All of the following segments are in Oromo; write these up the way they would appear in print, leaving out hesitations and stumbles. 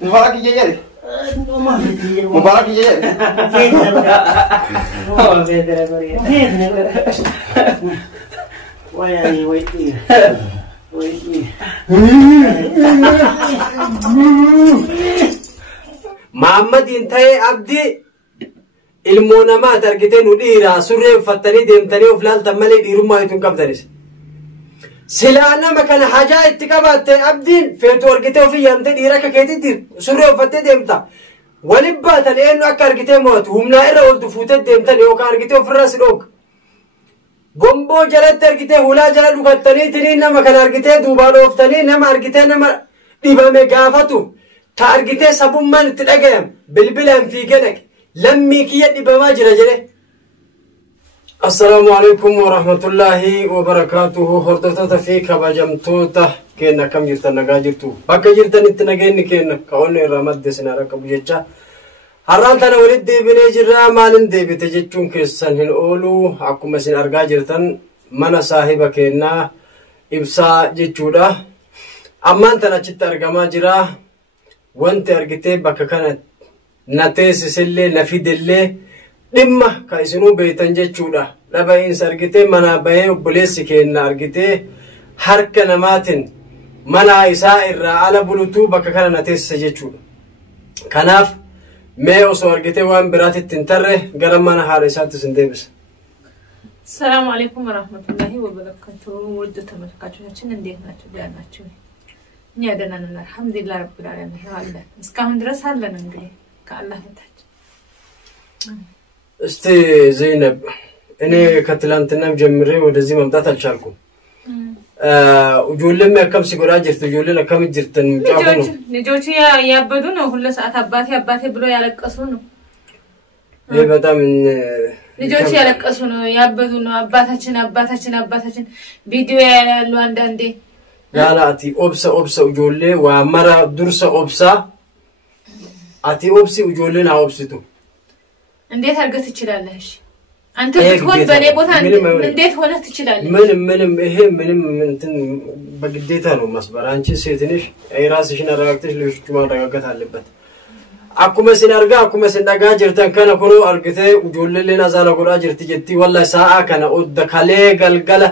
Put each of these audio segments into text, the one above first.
Mubarak ijjere. Mubarak ijjere. Oh, vedere Korea. Why are you waiting? Muhammad intaye abdi ilmoo namaa targitee nu dhiiraa surree uffattanii deemtanii of laaltan malee dhiirummaa itun qabdanis. Silaa nama kana hajaa itti qabaatte abdiin feetu argitee ofii yaamtee dhiira akka keetitti surree uffattee deemta. Walin baatan eenyu akka argitee mo'atu humnaa irra oltu fuutee deemtan yookaan argitee ofirraa si dhooga. Gomboo jalatti argitee hulaa jala dhugattanii nama kana argitee duubaan ooftanii nama argitee nama dhibame gaafatu ta argitee sabummaan itti dhagayam bilbilaan fiigee dhaqe lammii kiyya dhibamaa jira jedhe. Assalaamu alaikum wa rahmatullahi wa barakatuhu. Hordoftoota fi kabajamtoota keenya akkam jirtan nagaa jirtu bakka jirtanitti nageenyi keenya ka'oonni irraa madde sinaa rakkabu jecha har'aan tana walitti deebinee jirra. Maalin deebite jechuun keessan hin oolu akkuma isin argaa jirtan mana saahiba keenyaa ibsaa jechuudha. Ammaan tana achitti argamaa jira. Wanti argitee bakka kana na teessisillee na fidellee dhimma ka isinuu beeytan jechuudha. Dhaba'iinsa argitee manaa bahee obboleessi keenya argitee harka namaatiin mana isaa irraa ala bulutuu bakka kana na teessisa jechuudha. Kanaaf mee osoo argitee waan biraatitti hin tarre gara mana haadha isaatti isin deebisa. ሰላም አለይኩም ወራህመቱላሂ ወበረካቱ። ውድ ተመልካቾቻችን እንዴት ናችሁ? ደህና ናችሁ? እኛ ደህና ነን አልሐምዱሊላህ ረብል ዓለሚን አለን። እስካሁን ድረስ አለን እንግዲህ ከአላህ በታች። እስቲ ዘይነብ እኔ ከትላንትናም ጀምሬ ወደዚህ መምጣት አልቻልኩም። ujoolleen akkam si godhaa jirtu ijoolleen akkam jirtan mucaafu ልጆቹ ያበዱ ነው ሁሉ ሰዓት አባቴ ብሎ ያለቀሱ ነው። በጣም ልጆቹ ያለቀሱ ነው ያበዱ ነው። አባታችን ቪዲዮ ያያሉ አንዳንዴ ያላቲ ኦብሳ ujoollee waa mara dursa obsa ati obsi ujoolleen obsitu እንዴት አድርገህ ትችላለህ? አንተ ብትሆን በኔ ቦታ እንዴት ሆነ ትችላለህ? ምንም ይሄ ምንም እንትን በግዴታ ነው ማስበር። አንቺ ሴት ነሽ ራስሽን አረጋግተሽ ልጅሽን ማረጋጋት አለበት። አኩመ ሲናርጋ አኩመ ሲናጋ ጅርተን ከነ ኮሮ አርግቴ ujoolleen አዛላ ጎዳ ጅርቲ ጀቲ ወላሂ ሰዓ ከነ ኦደ ካሌ ገልገለ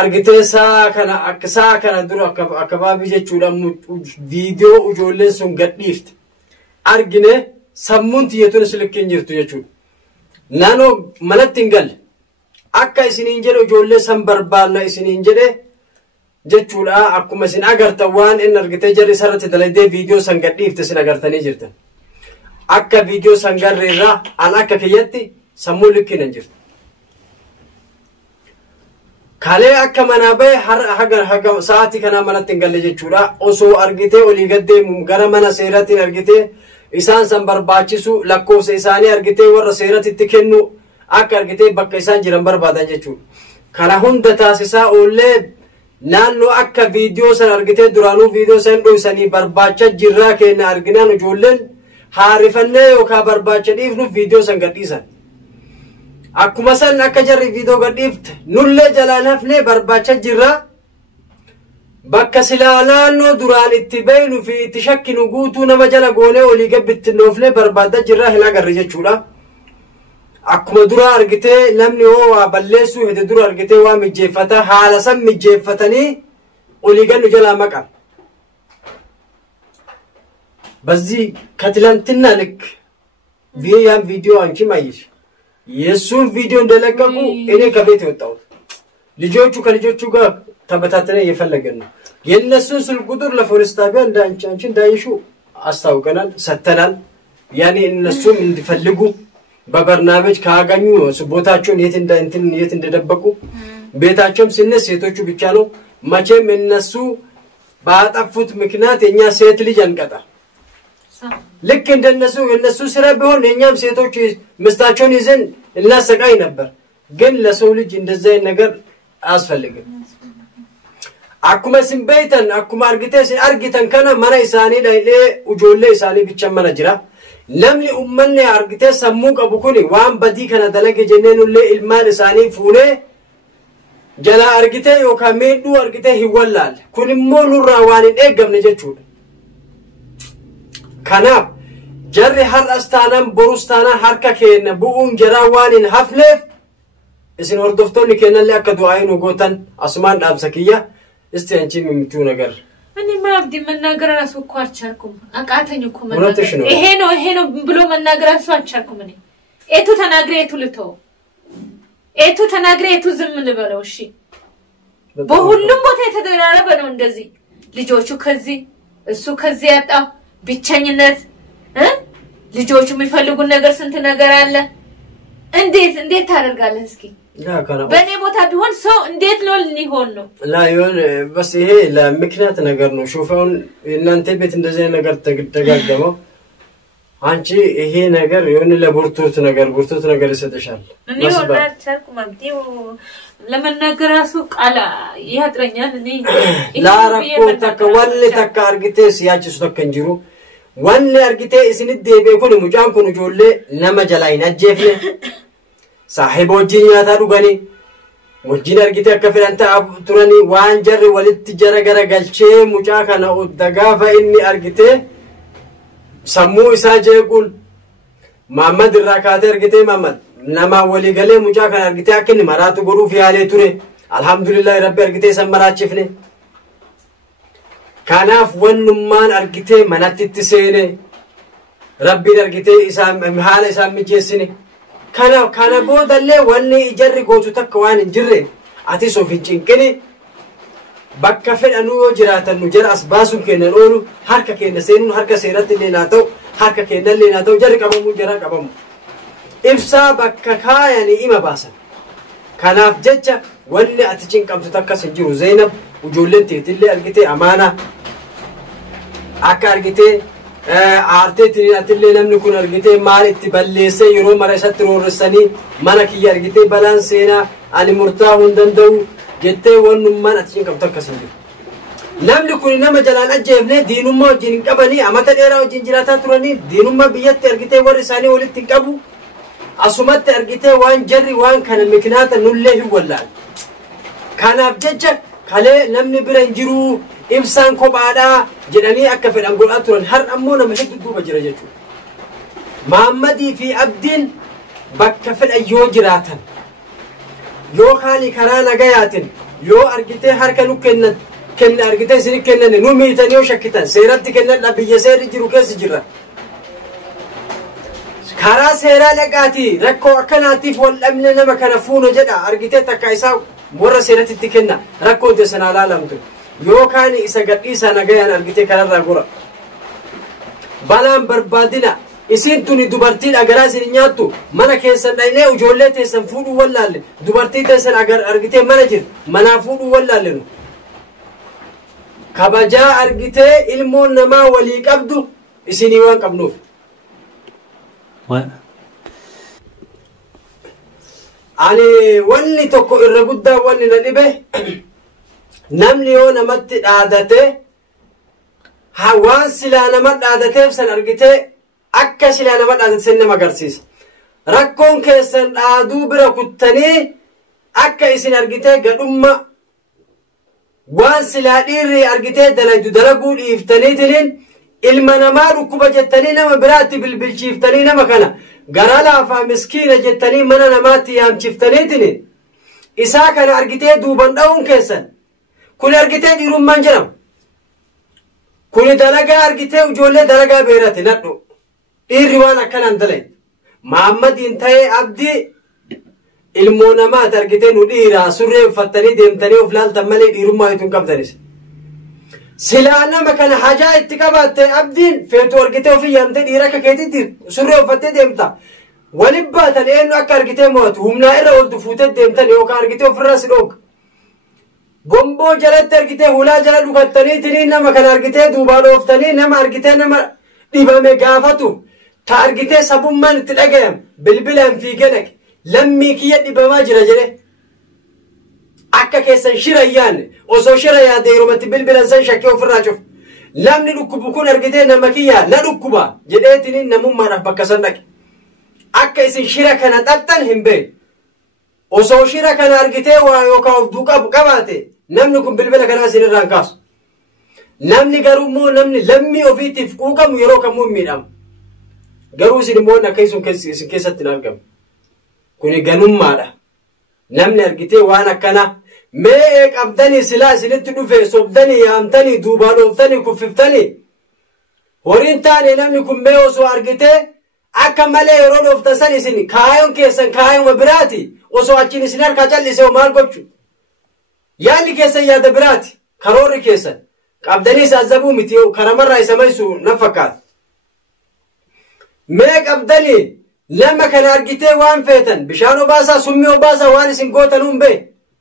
argitee saa kana dura akababii jechuudha viidiyoo ujoolleen sun gadhiifte argine sammuun tiyyatuun silkiin jirtu jechuudha. Naannoo manatti hin galle akka isiniin jedhe ujoollee san barbaanna isiniin jedhe jechuudha. Akkuma isin agartan waan inni argitee jarri sarratti dalagdee viidiyoo san gadhiifte isin agartanii jirtan. Akka viidiyoo san garreerraa an akka kiyyatti sammuu likkiin hin jirtu. Kalee akka manaa bahe haga sa'aatii kanaa manatti hin galle jechuudha. Osoo argitee olii gaddeemu gara mana seeratiin argitee isaan san barbaachisu lakkoofsa isaanii argitee warra seeratitti kennu akka argitee bakka isaan jiran barbaadan jechuudha. Kana hunda taasisaa oollee naannoo akka viidiyoo san argitee duraanuu viidiyoo san dhoysanii barbaacha jirraa keenya arginaan ujoolleen haarifannee yookaan barbaacha dhiifnuuf viidiyoo san gadhiisan. Akkuma san akka jarri viidiyoo gadhiifte nullee jalaan hafnee barbaacha jirraa bakka silaa naannoo duraan itti beeynu fi itti shakkinu guutuu nama jala goonee olii gabbitti noofnee barbaadda jirraa hin agarre jechuudha. Akkuma dura argitee namni hoo waa balleessuu hede dura argitee waa mijjeeffata haala san mijjeeffatanii olii gannu jalaa maqan. Bazii katilantinna lik ያን ቪዲዮ አንቺ ማይሽ የሱን ቪዲዮ እንደለቀቁ እኔ ከቤት ወጣሁት። ልጆቹ ከልጆቹ ጋር ተበታተነ እየፈለገን ነው። የነሱን ስልክ ቁጥር ለፖሊስ ጣቢያ አንቺ እንዳይሹ አስታውቀናል ሰተናል። ያኔ እነሱም እንዲፈልጉ በበርናመጅ ካገኙ ቦታቸውን የት እንደደበቁ ቤታቸውም ሲነስ ሴቶቹ ብቻ ነው። መቼም እነሱ ባጠፉት ምክንያት የኛ ሴት ልጅ አንቀጣ ልክ እንደነሱ ስራ ቢሆን የኛም ሴቶች ምስታቸውን ይዘን እናሰቃይ ነበር። ግን ለሰው ልጅ እንደዛ ነገር አስፈልግም። አኩመ ሲንበይተን አኩመ አርግተን ከነ መነ ኢሳኒ ላይ ujoollee isaanii bicha mana jira. Namni ummanni argitee sammuu qabu kuni waan badii kana dalage jenneenullee ilmaan isaanii fuunee jala argitee yookaan meedhuu argitee hin wallaale. Kun immoo nurraa waan hin eegamne jechuudha. kanaaf jarri har'as taanaan borus taanaan harka keenya bu'uun jaraa waan hin hafneef isin hordoftoonni keenyallee akka du'aa nu gootan asumaan dhaamsa kiyya isti anchi mimtuu nagar ani ma abdi መናገር ራሱ እኮ አልቻልኩም አቃተኝ እኮ መናገር ይሄ ነው ብሎ መናገር ራሱ አልቻልኩም እኔ ኤቱ ተናግሬ ኤቱ ልተው ኤቱ ተናግሬ ኤቱ ዝም ልበለው እሺ በሁሉም ቦታ የተደራረበ ነው እንደዚህ ልጆቹ ከዚህ እሱ ከዚህ ያጣ ብቸኝነት ልጆቹ የሚፈልጉ ነገር ስንት ነገር አለ እንዴት ታደርጋለህ እስኪ لا كان በኔ ቦታ ቢሆን ሰው እንዴት ነው ሊሆን ነው لا يون بس ይሄ ለምክንያት ነገር ነው ሹፋውን እናንተ ቤት እንደዚህ ነገር ተጋገመው አንቺ ይሄ ነገር የሆነ ለቡርቱት ነገር ይሰጥሻል ነው ታርኩ ማብዲው ለመናገር ራሱ ቃላ ያጥረኛል እኔ ላራኮ ተከወል ተካርግቴስ ያቺስ ተከንጂሩ ወን አርግቴ እስን ደቤኩን ሙጫን ኩን ጆሌ ለመጀላይ ነጀፍነ صاحبو جينيا تادوغاني وجين ارغيتي كفلانتا توراني وانجر ولت جرغر غلچه موچا كانا دغافا اني ارغيتي سمو اساجيقول محمد الراكات ارغيتي محمد نما ولي غلي موچا كانا ارغيتي اكن مراتو غرو في علي توري الحمد لله رب ارغيتي سمراچفني كاناف ونمان ارغيتي مناتتسينه ربي ارغيتي اسام محال اسام مجيسني kana bodalle wanni jarri gootu takka waan injirre ati sofi cinkini bakka fedhanu yoo jiraatan nu jara asbaasun kennan oolu harka kenna seenun harka seeratti leena ta'u harka kenna leena ta'u jarri qabamu jara qabamu ibsa bakka kaayani ima baasan kanaaf jecha wanni ati cinqamtu takka sinjiru Zainab ujoolleen teetillee argite amaana akka argite aarteetiin atillee namni kun argite maal itti balleesse yeroo mara isatti roorrisanii mana kiyya argite balaan seenaa ani murtaa hun danda'u jettee wannummaan ati cinqabtu akkasii jiru namni kun nama jalaan ajjeefne diinummaa wajjin hin qabanii amata dheeraa wajjin jiraataa turanii diinummaa biyyatti argite warri isaanii walitti hin qabu asumatti argite waan jarri waan kana miknaata nullee hin wallaan kanaaf jecha kalee namni bira hin jiru ibsaan kophaadha jedhanii akka fedhan godhaa turan har ammoo nama hedduu duuba jira jechuudha Muhammadii fi Abdiin bakka fedhan yoo jiraatan yoo haali karaa nagayaatin yoo argite harka nu kenna argite isin kennan nu miitan yoo shakkitan seeratti kennan biyya seerri jiru keessa jirra karaa seeraa dhaqaati rakkoo akkanaatiif wal dhabne nama kana fuuna jedha argite takka isaa warra seeratti kenna rakkoo deesana laalamtu yoo kaani isa gadhiisa nagayaan argite kanarraa gora balaan barbaadina isin tuni dubartii dhagaraa isin nyaattu mana keessan dhaynee ijoollee teessan fuudhuu wallaalle dubartii teessan argite mana jir manaa fuudhuu wallaalle nu kabajaa argite ilmoon namaa walii qabdu isinii waan qabnuuf ani wanni tokko irra guddaa wanni na dhibe namni yoo namatti dhaadate waan silaa nama dhaadateef san argite akka silaa nama dhaadate san nama agarsiisa rakkoon keessan dhaaduu bira kuttanii akka isin argite gadhumma waan silaa dhiirri argite dalaguu dhiiftaniitiniin ilma namaa dhukkuba jettanii nama biraatti bilbilchiiftanii nama kana gara laafaa miskiina jettanii mana namaatti yaamchiftaniitiniin isaa kana argite duuban dha'uun keessan kun argite dhiirummaan jedhama kun dalagaa argite ijoollee dalagaa beerate nadhu dhiirri waan akkanaan dalay Muhammadiin ta'ee Abdii ilmoo namaati argite nu dhiiraa surree uffattanii deemtanii of laaltan malee dhiirummaa itun qabdanis silaa nama kana hajaa itti qabaatte Abdiin feetu argite ofii yaamte dhiira akka keetitti surree uffattee deemta walin baatan eenyu akka argite mo'atu humnaa irra ol dufuutee deemtan yookaan argite ofirraa si dhoogga Gombo jalatti argite hulaa jala dhugattanii nama kana argite duubaa dhooftanii nama argite nama dhibame gaafatu ta argite sabummaan itti dhagayam bilbilaan fiigee dhaqe lammii kiyya dhibamaa jira jedhe akka keessan shira yaanne osoo shira yaade yerumatti bilbilan san shakkee ofirraa cuf lamni dhukkubu kun argite nama kiyya na dhukkuba jedheetiniin namummaadhaaf bakka san dhaqe akka isin shira kana xaxxan hin beeku osoo shira kana argite waa yookaan of duuqabu qabaate namni kun bilbila kanaa isin irraan kaasu namni garuu namni lammii ofiitiif quuqamu yeroo kamuu miidhama garuu isin immoo nakaysuun isin keessatti argamu kuni ganummaadha namni argitee waan akkana mee qabdanii silaa isinitti dhufe sobdanii yaamtanii duubaan ooftanii kuffiftanii horiin taane namni kun mee osoo argitee akka malee yeroo dhooftasan isin kaayoon keessan kaayoma biraati osoo achiin isin harkaa callisee maal gochu yaadni keessan yaada biraati karoorri keessan qabdanii saazabuu miti karamarraa isa maysu na fakkaata mee qabdanii lama kana argitee waan feetan bishaan obaasaa summii obaasaa waan isin gootan humbe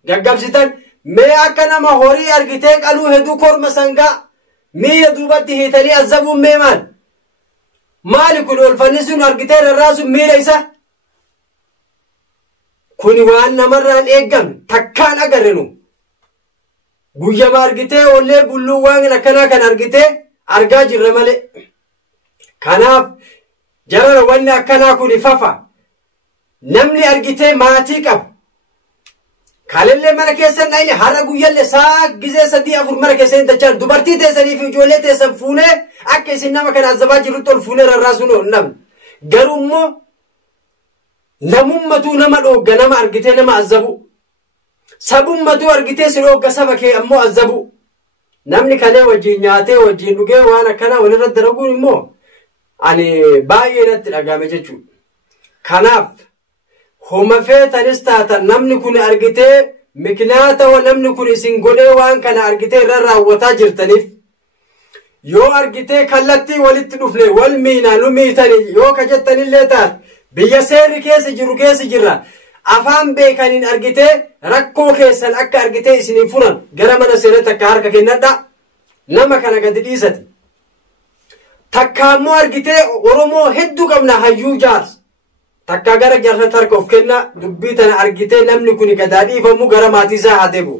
gaggabsitan mee akka nama horii argitee qaluu heduu korma sangaa miila duubatti hiitanii azabuun mee maali kun olfannisuun argitee rarraasuun miila isa kuni waan namarraan eeggamne takkaan agarrenu guyyama argitee ollee bulluu waan akkanaa kan argitee argaa jirra malee kanaaf jarara wanni akkanaa kun fafa namni argitee maatii qabu kalellee mana keessan dhayne har'a guyyallee saa gizee 3-4 mana keessan dachaan dubartii teessanii fi ijoollee teessan fuunee akka isin nama kana azabaa jirutti ol fuunee rarraasuun namni garuu immoo namummatuu nama dhoogga nama argitee nama azabu sabummatuu argitee si dhoogga saba kee ammoo azabu namni kalee wajjiin nyaatee wajjiin dhugee waan akkanaa walirratti dalaguun immoo ani baay'ee natti dhagame jechuudha kanaaf homa feetanis taatan namni kun argitee miknaata namni kun isin godhee waan kana argitee irra raawwataa jirtaniif yoo argitee kallattii walitti dhufne wal miinaa nu miitanii yoo kajettanillee taat biyya seerri keessa jiru keessa jirra afaan beekaniin argitee rakkoo keessan akka argitee isinii furan gara mana seeratti akka harka kennadha nama kana gadi dhiisati takka ammoo argitee oromoo hedduu qabna hayyuu jaarsa takka gara jaarsa harka of kenna dubbii tana argitee namni kun gadaadhiifamu gara maatii isaa haa deebi'u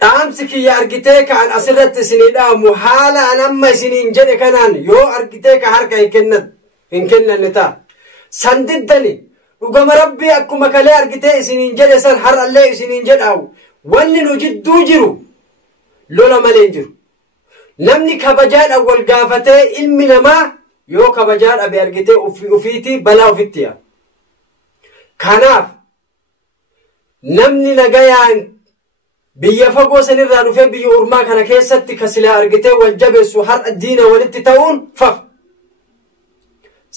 dhaamsi kiyya argitee kaan asirratti isinii dhaamu haala an amma isiniin jedhe kanaan yoo argitee ka harka hin kennanne ta'a san diddani dhugama rabbii akkuma kalee argitee isiniin jedhe san har'allee isiniin jedhaawu wanni nu jidduu jiru lola malee jiru namni kabajaadhaan wal gaafatee ilmi namaa yoo kabajaa dhabe argitee ufiitii balaa ofitti yaa kanaaf namni nagayaan biyya fagoo sanirraa dhufee biyya ormaa kana keessatti kasilaa argitee wal jabeessu har'a diina walitti ta'uun faf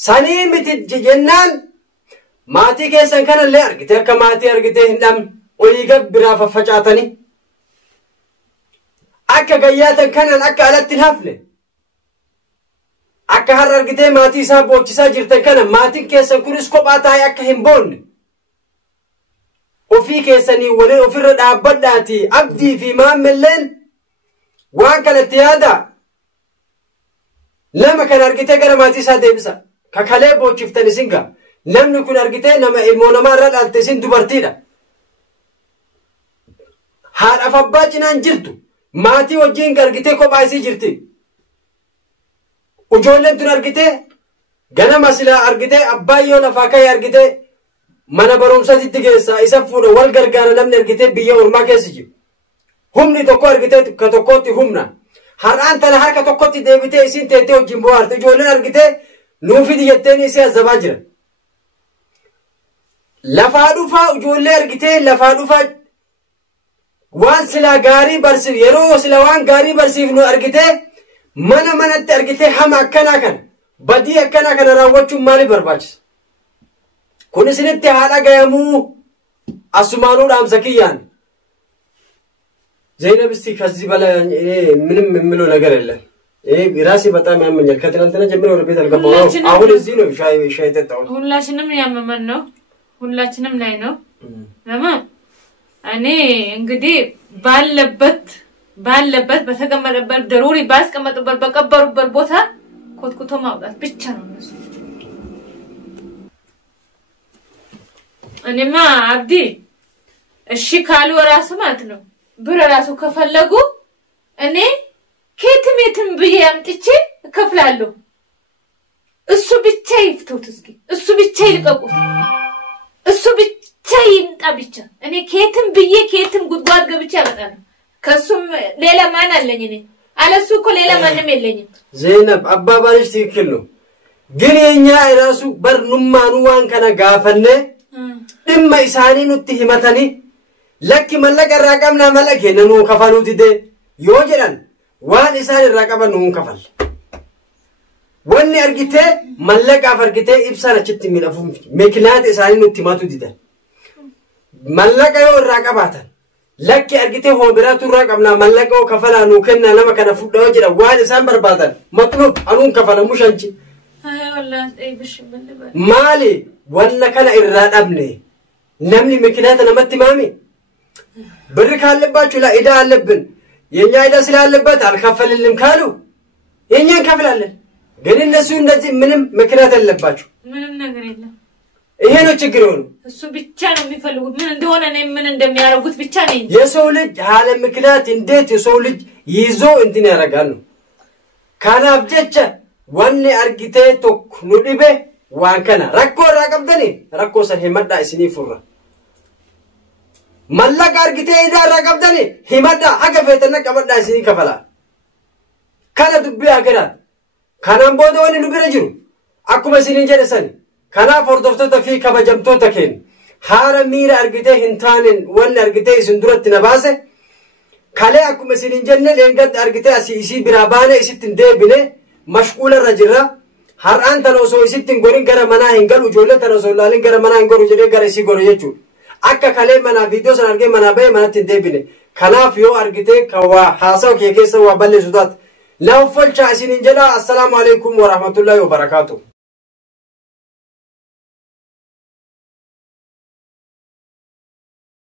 sanii miti jennaan maatii keessan kanallee argitee akka maatii argitee hin dhabne olii gabbiraa faffacaatanii akka gayyaatan kanan akka alatti hin hafne akka har'a argitee maatii isaa boochisaa jirtan kana maatiin keessan kunis kophaa taa'ee akka hin boonne ofii keessanii waliin ofirra dhaabbadhaati abdii fi maamilleen waan kanatti yaada nama kan argitee gara maatii isaa deebisa kakalee boochiftan isin gaa namni kun argitee nama ilmoo namaa irra dhaalte isin dubartiidha haadhaaf abbaa cinaan jirtu maatii wajjiin argitee kophaa isii jirti ujoolleen tun argitee ganama silaa argitee abbaan yoo lafaa ka'ee argitee mana barumsatti geessa isa fuudha wal gargaara namni argitee biyya ormaa keessa jiru humni tokko argitee ka tokkotti humna har'aan tana harka tokkotti deebitee isin teettee wajjin bohaarte ijoolleen argitee nuufidi jetteen isii azabaa jiran lafaa dhufaa ijoollee argitee lafaa dhufaa waan silaa gaarii barsiif yeroo sila waan gaarii barsiifnu argitee mana manatti argitee hama akkanaa kana badii akkanaa kana raawwachuun maaliif barbaachisa kun isinitti haadha gayamuu asumaanuu dhaamsa kiyyaan ዘይነብ እስቲ ከዚህ በላይ ምንም የምለው ነገር የለም ራሴ በጣም ያመኛል ከትናንትና ጀምሮ ወደ ቤት አልገባሁም አሁን እዚህ ነው ሻይ ጠጣሁት ሁላችንም ያመመን ነው ሁላችንም ላይ ነው ለማ እኔ እንግዲህ ባለበት በተቀመጠበት ደሩሪ ባስቀመጡበት በቀበሩበት ቦታ ኮትኩቶ ማውጣት ብቻ ነው እነሱ እኔማ አብዲ እሺ ካሉ ራሱ ማለት ነው ብር ራሱ ከፈለጉ እኔ ከየትም ብዬ አምጥቼ እከፍላለሁ እሱ ብቻ ይፍቱት እስኪ እሱ ብቻ ይልቀቁት እሱ ብቻ ይምጣ ብቻ እኔ ከየትም ብዬ ከየትም ጉድጓድ ገብቼ አመጣለሁ ከሱም ሌላ ማን አለኝ እኔ አለሱ እኮ ሌላ ማንም የለኝም ዘይነብ አባባልሽ ትክክል ነው ግን የኛ ራሱ በርኑማኑ ዋን ከነ ጋፈነ ድማ ኢሳኒ ኑት ሂመተኒ ለክ መለቀ ራቀምና መለከ ነኑ ከፈሉ ዲደ ዮጀራን ዋን ኢሳኒ ራቀበ ነው ከፈል ወኒ አርጊቴ መለቀ አፈርጊቴ ኢብሳና ችት ሚለፉ መኪናት ኢሳኒ ኑት ማቱ ዲደ መለቀ ዮ ራቀባተ لك أرجته هو براتو راقمنا ملقو كفلا نوكنا لما كان فوق وجرا واحد إنسان بربادن مطلوب أنون كفلا مش أنتي هاي والله أي بش بالله مالي ولا كان إراد أبني نملي مكنات أنا مت مامي برك هاللبات ولا إذا هاللبن ينجا إذا سلا هاللبات على كفل اللي مكانو ينجا كفل هالل قال الناس نزي منهم مكنات اللبات منهم نقريلا ይሄ ነው ችግሩ እሱ ብቻ ነው የሚፈልጉት ምን እንደሆነ ነው ምን እንደሚያረጉት ብቻ ነው የሰው ልጅ ያለ ምክንያት እንዴት የሰው ልጅ ይዞ እንትን ያረጋሉ ካናፍ ጀቸ ወኔ አርጊቴ ቶክ ኑዲቤ ዋንከና ረኮ ራቀብደኒ ረኮ ሰ ሂመዳ እስኒ ፉራ መለቅ አርጊቴ ኢዳ ራቀብደኒ ሂመዳ አገፈተና ቀበዳ እስኒ ከፈላ ካና ዱቢ አገራ ካናም ቦዶ ወኒ ኑቢረ ጅሩ አኩመ ሲኒን ጀደሰኒ كنا فردوفتو تفي كبجمتو تكين هار مير أرجته هنتانن ون أرجته سندرة نباسة كله أكو مسيرين جنة لينقد أرجته أسي برابانة أسي تندي بنه مشغول الرجرة هر أن تنوسو أسي تنقولين كرا منا هنقل وجولة تنوسو لالين كرا منا هنقل وجولة كرا أسي قولي يجول أكا كله منا فيديو سنرجع منا بيه منا تندي بنه كنا فيو أرجته كوا حاسو كيكيس وابل زودات لو فل شاسين جلا السلام عليكم ورحمة الله وبركاته